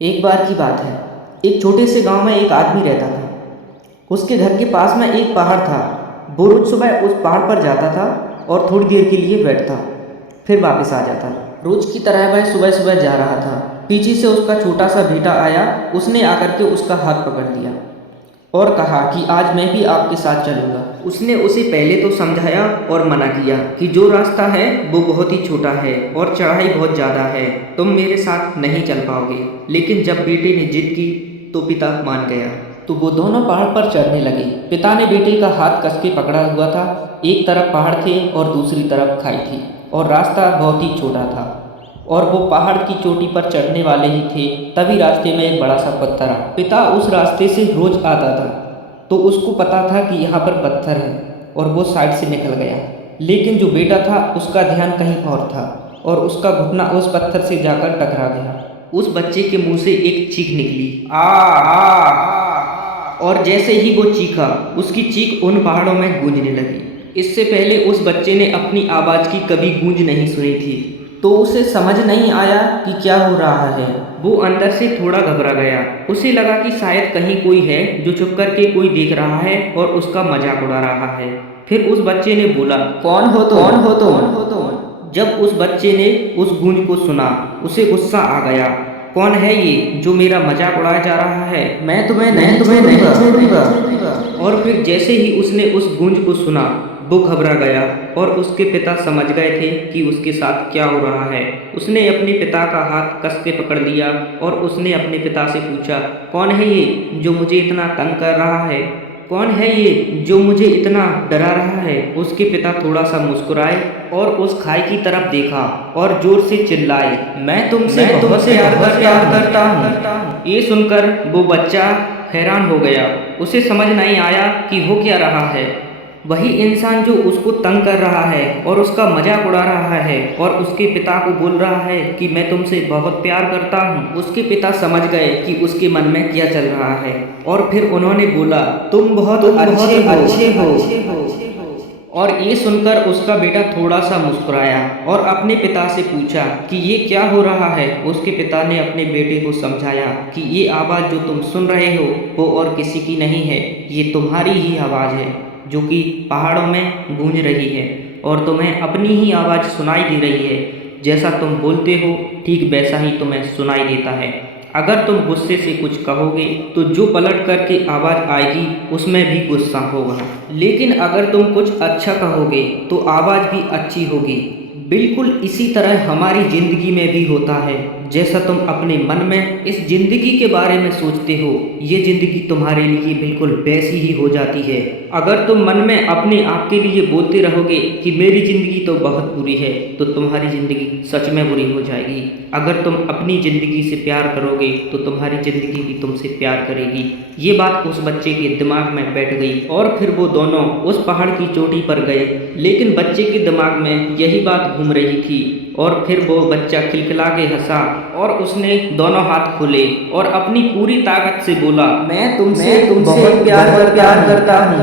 एक बार की बात है। एक छोटे से गांव में एक आदमी रहता था। उसके घर के पास में एक पहाड़ था। वो रोज सुबह उस पहाड़ पर जाता था और थोड़ी देर के लिए बैठता, फिर वापस आ जाता। रोज की तरह वह सुबह सुबह जा रहा था। पीछे से उसका छोटा सा बेटा आया। उसने आकर के उसका हाथ पकड़ लिया और कहा कि आज मैं भी आपके साथ चलूँगा। उसने उसे पहले तो समझाया और मना किया कि जो रास्ता है वो बहुत ही छोटा है और चढ़ाई बहुत ज़्यादा है, तुम मेरे साथ नहीं चल पाओगे। लेकिन जब बेटे ने जिद की तो पिता मान गया। तो वो दोनों पहाड़ पर चढ़ने लगे। पिता ने बेटे का हाथ कस के पकड़ा हुआ था। एक तरफ पहाड़ थे और दूसरी तरफ खाई थी और रास्ता बहुत ही छोटा था और वो पहाड़ की चोटी पर चढ़ने वाले ही थे, तभी रास्ते में एक बड़ा सा पत्थर आ। पिता उस रास्ते से रोज आता था तो उसको पता था कि यहाँ पर पत्थर है और वो साइड से निकल गया। लेकिन जो बेटा था उसका ध्यान कहीं और था और उसका घुटना उस पत्थर से जाकर टकरा गया। उस बच्चे के मुंह से एक चीख निकली, आ आ। और जैसे ही वो चीखा, उसकी चीख उन पहाड़ों में गूंजने लगी। इससे पहले उस बच्चे ने अपनी आवाज़ की कभी गूंज नहीं सुनी थी, तो उसे समझ नहीं आया कि क्या हो रहा है। वो अंदर से थोड़ा घबरा गया। उसे लगा कि शायद कहीं कोई है जो छुप कर के कोई देख रहा है और उसका मजाक उड़ा रहा है। फिर उस बच्चे ने बोला, कौन हो तुम? कौन हो तुम? कौन हो तुम? जब उस बच्चे ने उस गूंज को सुना, उसे गुस्सा आ गया। कौन है ये जो मेरा मजाक उड़ाया जा रहा है? मैं तुम्हें नहीं छोड़ूंगा। और फिर जैसे ही उसने उस गूंज को सुना, वो घबरा गया और उसके पिता समझ गए थे कि उसके साथ क्या हो रहा है। उसने अपने पिता का हाथ कस के पकड़ लिया और उसने अपने पिता से पूछा, कौन है ये जो मुझे इतना तंग कर रहा है? कौन है ये जो मुझे इतना डरा रहा है? उसके पिता थोड़ा सा मुस्कुराए और उस खाई की तरफ देखा और जोर से चिल्लाए, मैं तुमसे बहुत प्यार करता हूँ। ये सुनकर वो बच्चा हैरान हो गया। उसे समझ नहीं आया कि हो क्या रहा है। वही इंसान जो उसको तंग कर रहा है और उसका मजाक उड़ा रहा है और उसके पिता को बोल रहा है कि मैं तुमसे बहुत प्यार करता हूँ। उसके पिता समझ गए कि उसके मन में क्या चल रहा है और फिर उन्होंने बोला, तुम बहुत अच्छे हो। और ये सुनकर उसका बेटा थोड़ा सा मुस्कुराया और अपने पिता से पूछा कि ये क्या हो रहा है। उसके पिता ने अपने बेटे को समझाया कि ये आवाज़ जो तुम सुन रहे हो वो और किसी की नहीं है, ये तुम्हारी ही आवाज़ है जो कि पहाड़ों में गूंज रही है और तुम्हें अपनी ही आवाज़ सुनाई दे रही है। जैसा तुम बोलते हो ठीक वैसा ही तुम्हें सुनाई देता है। अगर तुम गुस्से से कुछ कहोगे तो जो पलट करके आवाज़ आएगी उसमें भी गुस्सा होगा, लेकिन अगर तुम कुछ अच्छा कहोगे तो आवाज़ भी अच्छी होगी। बिल्कुल इसी तरह हमारी ज़िंदगी में भी होता है। जैसा तुम अपने मन में इस ज़िंदगी के बारे में सोचते हो, ये ज़िंदगी तुम्हारे लिए बिल्कुल वैसी ही हो जाती है। अगर तुम मन में अपने आप के लिए बोलते रहोगे कि मेरी ज़िंदगी तो बहुत बुरी है, तो तुम्हारी ज़िंदगी सच में बुरी हो जाएगी। अगर तुम अपनी ज़िंदगी से प्यार करोगे तो तुम्हारी ज़िंदगी भी तुमसे प्यार करेगी। ये बात उस बच्चे के दिमाग में बैठ गई और फिर वो दोनों उस पहाड़ की चोटी पर गए। लेकिन बच्चे के दिमाग में यही बात घूम रही थी और फिर वो बच्चा खिलखिला के हंसा और उसने दोनों हाथ खोले और अपनी पूरी ताकत से बोला, मैं तुमसे बहुत प्यार करता हूँ।